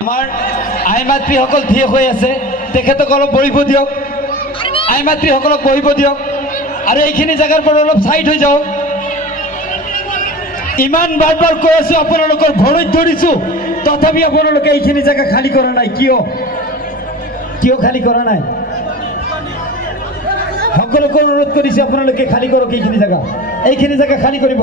আমাৰ আই মাতৃসকল থিয় হৈ আছে, তেখেতসকলক বহিব দিয়ক। আই মাতৃসকলক বহিব দিয়ক আৰু এইখিনি জেগাৰ পৰা অলপ ছাইড হৈ যাওক। ইমান বাৰ বাৰ কৈ আছো, আপোনালোকৰ ভৰিত ধৰিছো, তথাপি আপোনালোকে এইখিনি জেগা খালী কৰা নাই। কিয় খালী কৰা নাই? সকলোকে অনুৰোধ কৰিছে, আপোনালোকে খালী কৰক এইখিনি জেগা খালী কৰিব।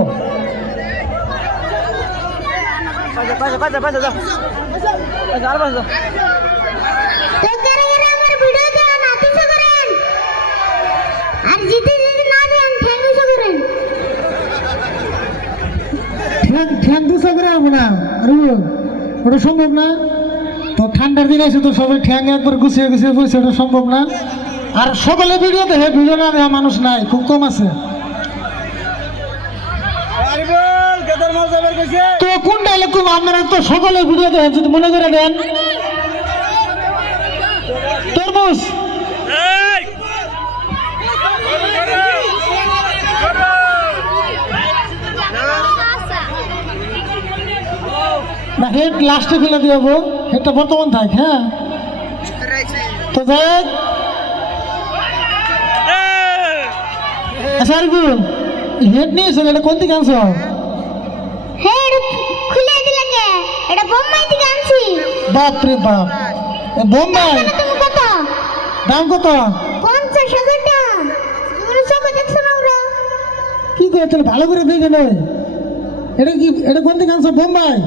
ওটা সম্ভব না তো, ঠান্ডার দিন আছে তো সবাই ঠ্যাং একবার গুছিয়ে বসে, ওটা সম্ভব না। আর সকলে ভিডিও দেখে, ভিডিও না দেওয়া মানুষ নাই, খুব কম আছে। তো কোন ডাইলে খুব আপনারা তো সকলে ভিডিও দেখেন, যদি মনে করে দেন। তরমুজ না, হেড লাস্টে ফেলে দিয়ে যাবো, হেডটা বর্তমান থাক। হ্যাঁ, তো দেখ আচ্ছা, হেড নিয়েছো, এটা কোন থেকে আনছো? বাপরে বাপ, বোম্বাই দাম কত? কি করে তাহলে ভালো করে দেখে নয়, এটা কোন থেকে আনছো? বোম্বাই।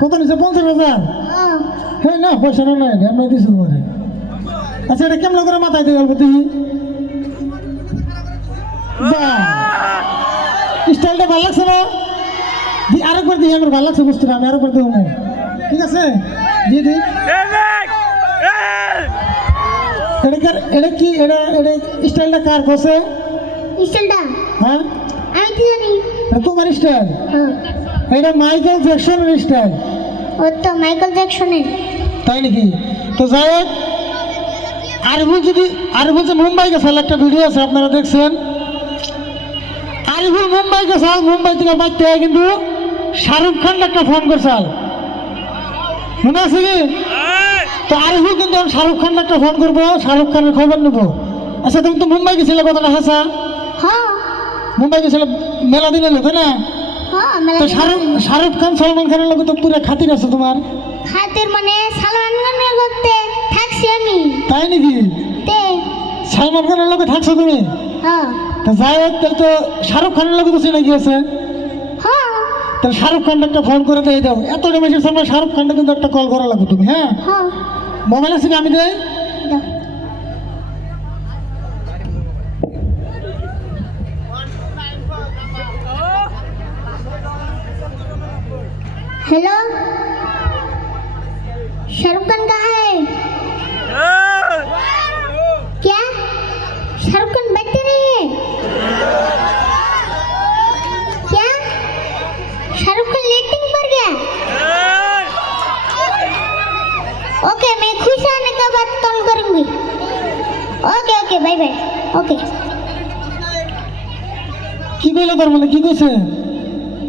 কত নিচ্ছে? 50,000। হ্যাঁ না, পয়সা নয়, আমি দিচ্ছি তোমাকে। আচ্ছা, এটা কেমন করে মাথায় দিয়ে গল্প তুমি? স্টাইলটা ভালো লাগছে না? আরেকবার দিই, আমার ভালো লাগছে বুঝতে না, আমি আরেকবার দেবো। ঠিক আছে, দিয়ে দিই। এটা কি, এটা স্টাইলটা কার বসে? হ্যাঁ, আমি কি জানি? এটা তোমার স্টাইল? এটা মাইকেল জ্যাকসনের স্টাইল। ও তো মাইকেল জ্যাকসনের। তাই নাকি? তো যাই হোক, আরিফুল যে মুম্বাই গেছে, একটা ভিডিও আছে আপনারা দেখছেন। আরিফুল মুম্বাই গেছে, মুম্বাই থেকে বাড়তে কিন্তু শাহরুখ খান একটা ফোন করছে, মনে আছে কি? তো আরিফুল কিন্তু শাহরুখ খান একটা ফোন করবো, শাহরুখ খানের খবর নেবো। আচ্ছা, তুমি তো মুম্বাই গেছিলে, কতটা হাসা? হ্যাঁ, মুম্বাই গেছিলে মেলা দিনের লোক, তাই না? তো শাহরুখ খান সলমান খানের লোক তো পুরো খাতির আছে তোমার। খাতির মানে সালমান খানের করতে থাকছি আমি। তাই নাকি? সালমান খানের লোকে থাকছো তুমি? হ্যাঁ। তো যাই হোক, তাহলে তো শাহরুখ খানের লোকে তো চিনে গিয়েছে। হ্যাঁ, তাহলে শাহরুখ খানটা একটা ফোন করে দিয়ে দাও। এতটা মেসেজ সামনে শাহরুখ খানটা কিন্তু একটা কল করা লাগবে তুমি। হ্যাঁ, মোবাইল আছে কি? আমি দেই। हेलो, शाहरुख खान कहाँ है? क्या शाहरुख खान बैठते नहीं है क्या? शाहरुख खान लेटिंग पर गया? ओके, मैं खुश आने के बाद कॉल करूंगी। Okay okay, bye bye. Okay. কি কইলো তার মানে? কি কইছে?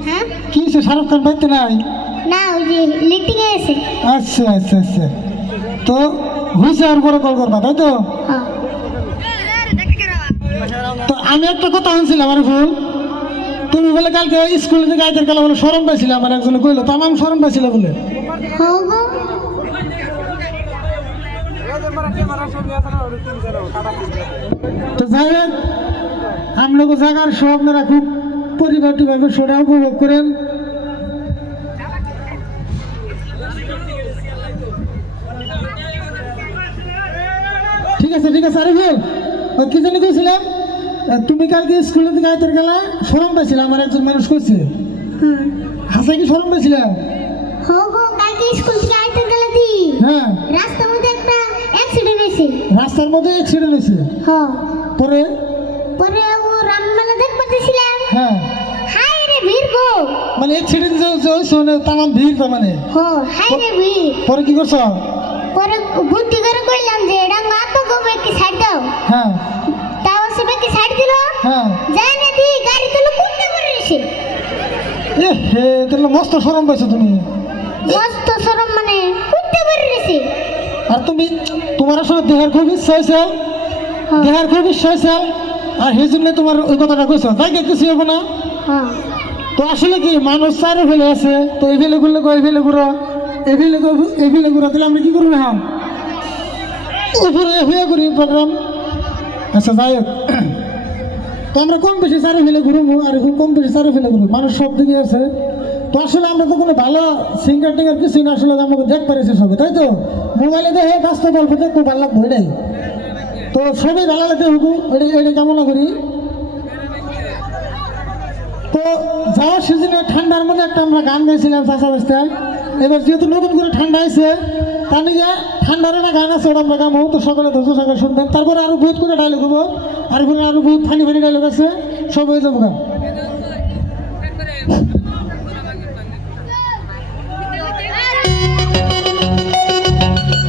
হ্যাঁ, কি হইছে? শাহরুখ খান বাইতে নাই না, ওই যে লিটিং এ আছে। আচ্ছা আচ্ছা আচ্ছা, তো হইছে, আর পরে কল করবা, তাই তো? হ্যাঁ। তো আমি একটা কথা শুনছিলাম, আমার ভুল, তুমি বলে কালকে স্কুলে থেকে আইতের কালে বলে শরম পাইছিলে, আমার একজনে কইলো, তো আমার শরম পাইছিল বলে। হ্যাঁ গো। তো যাই হোক, আমলোক জায়গার সব আপনারা খুব পরিপাটিভাবে সোটা উপভোগ করেন। ঠিক আছে ঠিক আছে। আরিফুল, ওই কি জানি কইছিলাম, তুমি কালকে স্কুলে থেকে আইতের গেলা শরম পাইছিল, আমার একজন মানুষ কইছে। হাসা কি শরম পাইছিলাম? হ্যাঁ গো, কালকে স্কুল থেকে আইতে গেলে দি হ্যাঁ, রাস্তার মধ্যে একটা অ্যাক্সিডেন্ট হয়েছে। রাস্তার মধ্যে অ্যাক্সিডেন্ট হয়েছে? হ্যাঁ। পরে পরে ও রামমেলা দেখতেছিলাম। হ্যাঁ, হাই রে ভিড় গো। মানে অ্যাক্সিডেন্ট যে হয়েছে মানে তামাম ভিড়, তার মানে? হ্যাঁ, হাই রে ভিড়। পরে কি করছো? পরে বুদ্ধি করে কইলাম যে এটা মাথা গো, বেকি সাইড দাও। হ্যাঁ, তাও সে বেকি সাইড দিল। হ্যাঁ, যাই না দি গাড়ি তো কুত্তে করে রইছে। এ হে, তাহলে মস্ত শরম পাইছো তুমি। মস্ত শরম মানে তুমি তোমার আসলে দেহার খুব ইচ্ছা হয়েছে, হ্যাঁ দেহার খুব ইচ্ছা হয়েছে, আর সেই জন্য তোমার ওই কথাটা কইছো, তাই কিছু হবে না। হ্যাঁ তো আসলে কি মানুষ চারে ফেলে আছে, তো এই ফেলে ঘুরলে এই ফেলে ঘুরো, এই ফেলে ঘুরো, তাহলে আমরা কি করবো এখন উপরে হয়ে ঘুরি প্রোগ্রাম। আচ্ছা যাই হোক, তো আমরা কম বেশি চারে ফেলে ঘুরবো, আর এখন কম বেশি চারে ফেলে ঘুরবো, মানুষ সব দিকে আছে। তো আসলে আমরা তো কোনো ভালো সিঙ্গার টিঙ্গার কিছু না, আসলে আমাকে দেখ পারেছি সবে, তাই তো মোবাইলে দেখে বাস্তব গল্প দেখবো ভালো লাগবে এটাই। তো সবই ভালো লাগতে হবো, এটা কামনা করি। তো যাওয়ার সিজনে ঠান্ডার মধ্যে একটা আমরা গান গাইছিলাম চাষা রাস্তায়। এবার যেহেতু নতুন করে ঠান্ডা আছে, তার নিয়ে ঠান্ডার একটা গান আছে, ওটা আমরা গামো, তো সকালে ধৈর্য সকালে শুনবেন। তারপরে আরো বহুত করে ডায়লগ হবো, আর আরো বহুত ফানি ফানি ডায়লগ আছে, সব হয়ে যাবো গান।